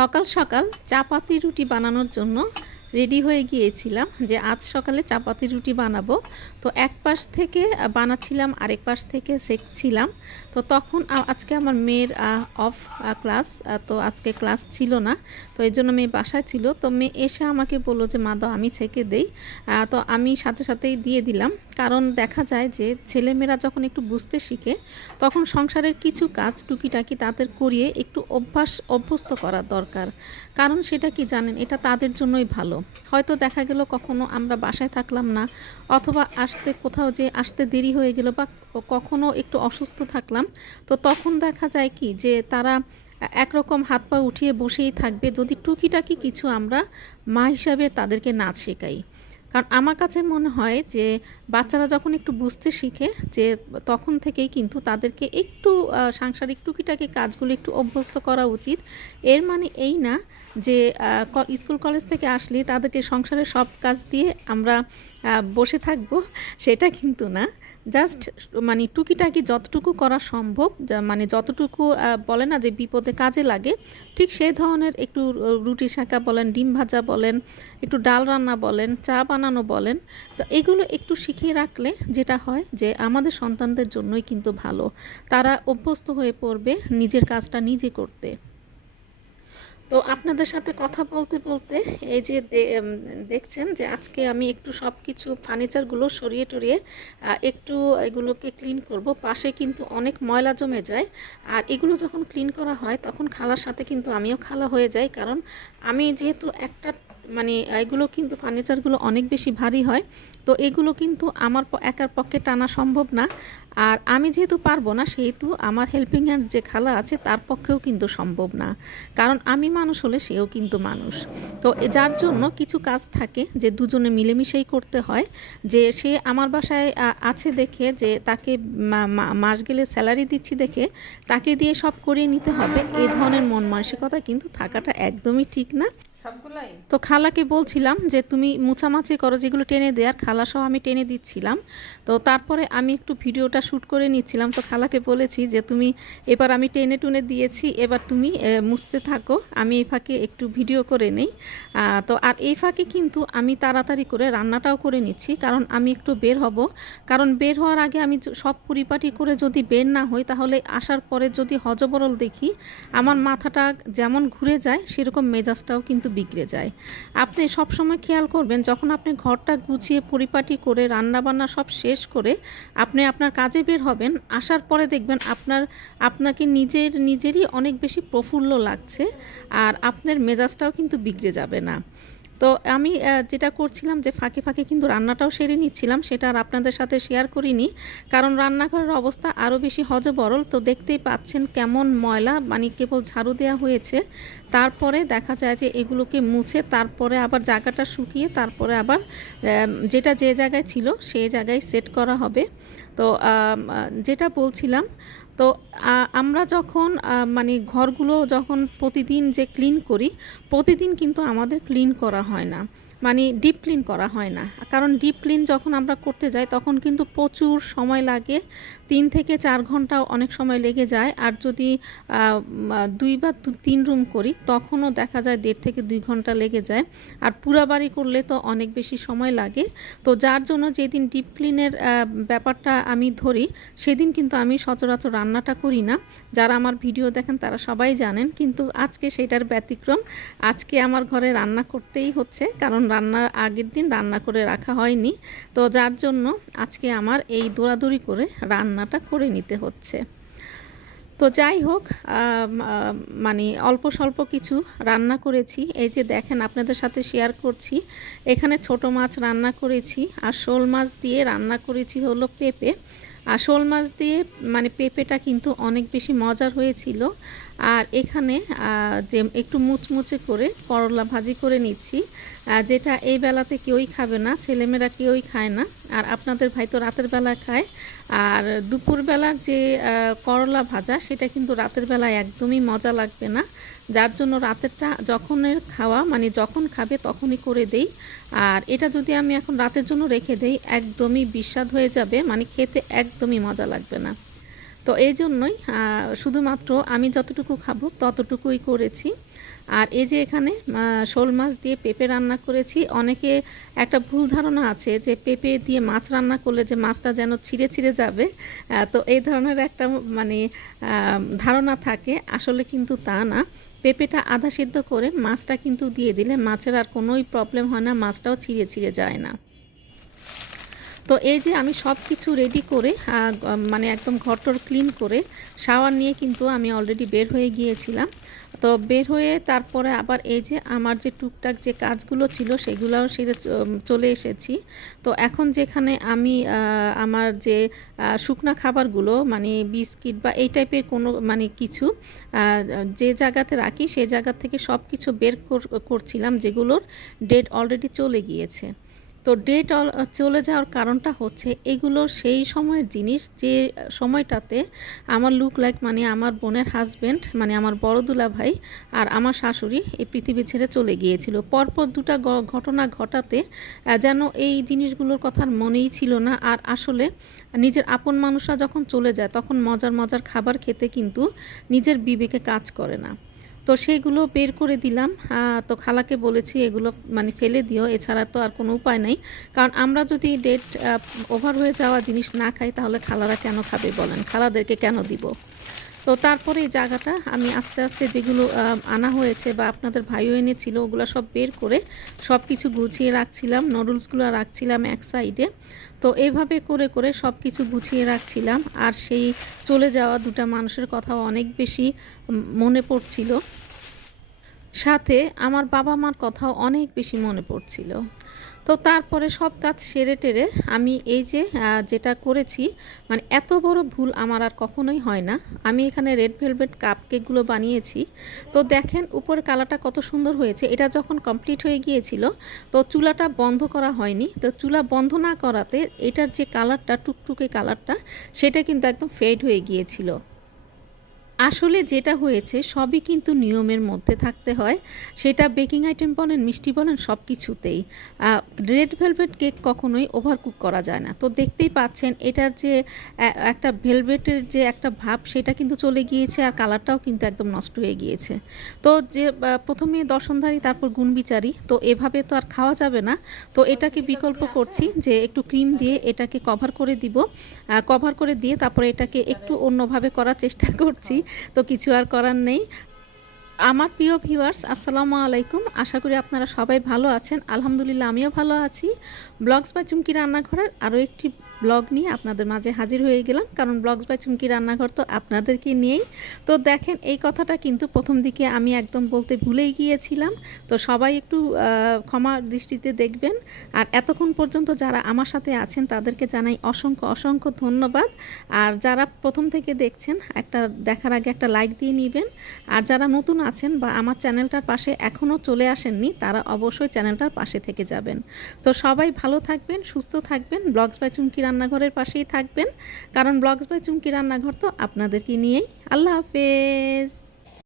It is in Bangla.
সকাল সকাল চাপাতি রুটি বানানোর জন্য রেডি হয়ে গিয়েছিলাম যে আজ সকালে চাপাতি রুটি বানাবো। তো এক পাশ থেকে বানাচ্ছিলাম, আরেক পাশ থেকে সেকছিলাম। তো তখন আজকে আমার মেয়ের অফ ক্লাস তো আজকে ক্লাস ছিল না। তো এই জন্য মেয়ে বাসায় ছিল। তো মেয়ে এসে আমাকে বলল যে, মা, দাও, আমি সেকে দেই। তো আমি সাথে সাথেই দিয়ে দিলাম। কারণ দেখা যায় যে ছেলেমেয়েরা যখন একটু বুঝতে শিখে, তখন সংসারের কিছু কাজ টুকিটাকি তাদের করিয়ে একটু অভ্যাস অভ্যস্ত করা দরকার। কারণ সেটা কি জানেন? এটা তাদের জন্যই ভালো। হয়তো দেখা গেল কখনো আমরা বাসায় থাকলাম না, অথবা আসতে কোথাও যে আসতে দেরি হয়ে গেল বা কখনো একটু অসুস্থ থাকলাম, তো তখন দেখা যায় কি যে তারা একরকম হাত পা উঠিয়ে বসেই থাকবে যদি টুকিটাকি কিছু আমরা মা হিসাবে তাদেরকে নাচ শেখাই। কারণ আমার কাছে মনে হয় যে বাচ্চারা যখন একটু বুঝতে শিখে যে তখন থেকেই কিন্তু তাদেরকে একটু সাংসারিক টুকিটাকি কাজগুলো একটু অভ্যস্ত করা উচিত। এর মানে এই না যে স্কুল কলেজ থেকে আসলে তাদেরকে সংসারের সব কাজ দিয়ে আমরা বসে থাকব, সেটা কিন্তু না। জাস্ট মানে টুকিটাকি যতটুকু করা সম্ভব মানে যতটুকু বলে না যে বিপদে কাজে লাগে, ঠিক সেই ধরনের একটু রুটি শাঁকা বলেন, ডিম ভাজা বলেন, একটু ডাল রান্না বলেন, চা বানানো বলেন, তো এগুলো একটু শিখিয়ে রাখলে যেটা হয় যে আমাদের সন্তানদের জন্যই কিন্তু ভালো। তারা অভ্যস্ত হয়ে পড়বে নিজের কাজটা নিজে করতে। তো আপনাদের সাথে কথা বলতে বলতে এই যে দেখছেন যে আজকে আমি একটু সব কিছু ফার্নিচারগুলো সরিয়ে টরিয়ে একটু এগুলোকে ক্লিন করব। পাশে কিন্তু অনেক ময়লা জমে যায়। আর এগুলো যখন ক্লিন করা হয়, তখন খালার সাথে কিন্তু আমিও খালা হয়ে যাই। কারণ আমি যেহেতু একটা মানে এগুলো কিন্তু ফার্নিচারগুলো অনেক বেশি ভারী হয়। তো এগুলো কিন্তু আমার একার পক্ষে টানা সম্ভব না। আর আমি যেহেতু পারব না, সেহেতু আমার হেল্পিং হ্যান্ড যে খালা আছে, তার পক্ষেও কিন্তু সম্ভব না। কারণ আমি মানুষ হলে সেও কিন্তু মানুষ। তো এ- যার জন্য কিছু কাজ থাকে যে দুজনে মিলেমিশেই করতে হয়। যে সে আমার বাসায় আছে দেখে, যে তাকে মাস গেলে স্যালারি দিচ্ছি দেখে, তাকে দিয়ে সব করিয়ে নিতে হবে। এই ধরনের মন মানসিকতা কিন্তু থাকাটা একদমই ঠিক না। তো খালাকে বলছিলাম যে, তুমি মুছামাছি করো, যেগুলো টেনে দেয়ার খালা সহ আমি টেনে দিচ্ছিলাম। তো তারপরে আমি একটু ভিডিওটা শ্যুট করে নিচ্ছিলাম। তো খালাকে বলেছি যে, তুমি এবার আমি টেনে টুনে দিয়েছি, এবার তুমি মুছতে থাকো। আমি এই ফাঁকে একটু ভিডিও করে নেই। তো আর এই ফাঁকে কিন্তু আমি তাড়াতাড়ি করে রান্নাটাও করে নিচ্ছি। কারণ আমি একটু বের হব। কারণ বের হওয়ার আগে আমি সব পরিপাটি করে যদি বের না হই, তাহলে আসার পরে যদি হজবরল দেখি, আমার মাথাটা যেমন ঘুরে যায়, সেরকম মেজাজটাও কিন্তু বিগড়ে যায়। আপনি সবসময় খেয়াল করবেন, যখন আপনি ঘরটা গুছিয়ে পরিপাটি করে রান্নাবান্না সব শেষ করে আপনি আপনার কাজে বের হবেন, আসার পরে দেখবেন আপনার, আপনাকে নিজের, নিজেরই অনেক বেশি প্রফুল্ল লাগছে আর আপনার মেজাজটাও কিন্তু বিগড়ে যাবে না। তো আমি যেটা করছিলাম যে ফাঁকে ফাঁকে কিন্তু রান্নাটাও সেরে নিচ্ছিলাম, সেটা আর আপনাদের সাথে শেয়ার করিনি। কারণ রান্নাঘরের অবস্থা আরও বেশি হজবরল, তো দেখতেই পাচ্ছেন কেমন ময়লা মানে কেবল ঝাড়ু দেওয়া হয়েছে। তারপরে দেখা যায় যে এগুলোকে মুছে, তারপরে আবার জায়গাটা শুকিয়ে, তারপরে আবার যেটা যে জায়গায় ছিল সেই জায়গায় সেট করা হবে। তো যেটা বলছিলাম তো আমরা যখন মানে ঘরগুলো যখন প্রতিদিন যে ক্লিন করি, প্রতিদিন কিন্তু আমাদের ক্লিন করা হয় না। মানে ডিপ ক্লিন করা হয় না। কারণ ডিপ ক্লিন যখন আমরা করতে যাই, তখন কিন্তু প্রচুর সময় লাগে তিন থেকে চার ঘণ্টা অনেক সময় লেগে যায়। আর যদি দুই বা তিন রুম করি, তখনও দেখা যায় দেড় থেকে দুই ঘণ্টা লেগে যায়। আর পুরা বাড়ি করলে তো অনেক বেশি সময় লাগে। তো যার জন্য যেদিন ডিপ ক্লিনের ব্যাপারটা আমি ধরি, সেদিন কিন্তু আমি সচরাচর রান্নাটা করি না। যারা আমার ভিডিও দেখেন তারা সবাই জানেন, কিন্তু আজকে সেটার ব্যতিক্রম। আজকে আমার ঘরে রান্না করতেই হচ্ছে, কারণ রান্নার আগের দিন রান্না করে রাখা হয়নি। তো যার জন্য আজকে আমার এই দৌড়াদৌড়ি করে রান্নাটা করে নিতে হচ্ছে। তো যাই হোক মানে অল্প স্বল্প কিছু রান্না করেছি। এই যে দেখেন, আপনাদের সাথে শেয়ার করছি। এখানে ছোট মাছ রান্না করেছি আর শোল মাছ দিয়ে রান্না করেছি হলো পেঁপে। আর শোল মাছ দিয়ে মানে পেঁপেটা কিন্তু অনেক বেশি মজার হয়েছিল। আর এখানে যে একটু মুচমুচে করে করলা ভাজি করে নিচ্ছি। যেটা এই বেলাতে কেউই খাবে না, ছেলেমেয়েরা কেউই খায় না। আর আপনাদের ভাই তো রাতের বেলা খায়। আর দুপুরবেলার যে করলা ভাজা, সেটা কিন্তু রাতের বেলায় একদমই মজা লাগবে না। যার জন্য রাতেরটা যখনের খাওয়া মানে যখন খাবে তখনই করে দেই। আর এটা যদি আমি এখন রাতের জন্য রেখে দেই, একদমই বিস্বাদ হয়ে যাবে মানে খেতে একদমই মজা লাগবে না। তো এই জন্যই শুধুমাত্র আমি যতটুকু খাব ততটুকুই করেছি। আর এই যে এখানে শোল মাছ দিয়ে পেঁপে রান্না করেছি, অনেকে একটা ভুল ধারণা আছে যে পেঁপে দিয়ে মাছ রান্না করলে যে মাছটা যেন ছিঁড়ে ছিঁড়ে যাবে তো এই ধরনের একটা মানে ধারণা থাকে, আসলে কিন্তু তা না। পেঁপেটা আধা সিদ্ধ করে মাছটা কিন্তু দিয়ে দিলে মাছের আর কোনোই প্রবলেম হয় না, মাছটাও ছিঁড়ে ছিঁড়ে যায় না। তো এই যে আমি সব কিছু রেডি করে মানে একদম ঘরটর ক্লিন করে শাওয়ার নিয়ে কিন্তু আমি অলরেডি বের হয়ে গিয়েছিলাম। তো বের হয়ে তারপরে আবার এই যে আমার যে টুকটাক যে কাজগুলো ছিল সেগুলোও চ- চলে এসেছি। তো এখন যেখানে আমি আমার যে শুকনা খাবারগুলো মানে বিস্কিট বা এই টাইপের কোনো মানে কিছু যে জায়গাতে রাখি সেই জায়গা থেকে সব কিছু বের কর- করছিলাম যেগুলোর ডেট অলরেডি চলে গিয়েছে। তো ডেট চলে যাওয়ার কারণটা হচ্ছে এগুলো সেই সময়ের জিনিস যে সময়টাতে আমার লুক লাইক মানে আমার বোনের হাজব্যান্ড মানে আমার বড় দুলা ভাই আর আমার শাশুড়ি এই পৃথিবী ছেড়ে চলে গিয়েছিল। পরপর দুটা ঘটনা ঘটাতে যেন এই জিনিসগুলোর কথা আর মনেই ছিল না। আর আসলে নিজের আপন মানুষরা যখন চলে যায়, তখন মজার মজার খাবার খেতে কিন্তু নিজের বিবেকে কাজ করে না। তো সেইগুলো বের করে দিলাম। তো খালাকে বলেছি এগুলো মানে ফেলে দিও, এছাড়া তো আর কোনো উপায় নাই। কারণ আমরা যদি ডেট ওভার হয়ে যাওয়া জিনিস না খাই, তাহলে খালারা কেন খাবে বলেন? খালাদেরকে কেন দিব? তো তারপরে এই জায়গাটা আমি আস্তে আস্তে যেগুলো আনা হয়েছে বা আপনাদের ভাইও এনেছিল, ওগুলো সব বের করে সব কিছু গুছিয়ে রাখছিলাম নুডলসগুলো রাখছিলাম এক সাইডে তো এভাবে করে করে সব কিছু গুছিয়ে রাখছিলাম। আর সেই চলে যাওয়া দুটা মানুষের কথা অনেক বেশি মনে পড়ছিল। সাথে আমার বাবা মার কথাও অনেক বেশি মনে পড়ছিল। তো তারপরে সব কাজ সেরে টেরে আমি এই যে যেটা করেছি মানে এত বড় ভুল আমার আর কখনোই হয় না। আমি এখানে রেড ভেলভেট কাপ কেকগুলো বানিয়েছি। তো দেখেন উপরে কালারটা কত সুন্দর হয়েছে। এটা যখন কমপ্লিট হয়ে গিয়েছিল, তো চুলাটা বন্ধ করা হয়নি। তো চুলা বন্ধ না করাতে এটার যে কালারটা, টুকটুকে কালারটা, সেটা কিন্তু একদম ফেড হয়ে গিয়েছিল। আসলে যেটা হয়েছে, সবই কিন্তু নিয়মের মধ্যে থাকতে হয়। সেটা বেকিং আইটেম বলেন, মিষ্টি বলেন সব কিছুতেই রেড ভেলভেট কেক কখনোই ওভারকুক করা যায় না। তো দেখতেই পাচ্ছেন, এটার যে একটা ভেলভেটের যে একটা ভাব, সেটা কিন্তু চলে গিয়েছে আর কালারটাও কিন্তু একদম নষ্ট হয়ে গিয়েছে। তো যে প্রথমে দর্শনধারী, তারপর গুণবিচারী, তো এভাবে তো আর খাওয়া যাবে না। তো এটাকে বিকল্প করছি যে, একটু ক্রিম দিয়ে এটাকে কভার করে দিব। কভার করে দিয়ে তারপরে এটাকে একটু অন্যভাবে করার চেষ্টা করছি। তো কিছু আর করার নেই। আমার প্রিয় ভিউয়ার্স আসসালামু আলাইকুম। আশা করি আপনারা সবাই ভালো আছেন। আলহামদুলিল্লাহ, আমিও ভালো আছি। ব্লগস বা চুমকি রান্নাঘরের আরও একটি ব্লগ নিয়ে আপনাদের মাঝে হাজির হয়ে গেলাম। কারণ ব্লগস বাই চুমকি রান্নাঘর তো আপনাদেরকে নিয়েই। তো দেখেন, এই কথাটা কিন্তু প্রথম দিকে আমি একদম বলতে ভুলেই গিয়েছিলাম। তো সবাই একটু ক্ষমা দৃষ্টিতে দেখবেন। আর এতক্ষণ পর্যন্ত যারা আমার সাথে আছেন, তাদেরকে জানাই অসংখ্য অসংখ্য ধন্যবাদ। আর যারা প্রথম থেকে দেখছেন, একটা দেখার আগে একটা লাইক দিয়ে নেবেন। আর যারা নতুন আছেন বা আমার চ্যানেলটার পাশে এখনও চলে আসেননি, তারা অবশ্যই চ্যানেলটার পাশে থেকে যাবেন। তো সবাই ভালো থাকবেন, সুস্থ থাকবেন। ব্লগস বাই চুমকি রান্নাঘরের পাশেই থাকবেন। কারণ ব্লগস বাই চুমকি রান্নাঘর তো আপনাদেরকে নিয়েই। আল্লাহ হাফেজ।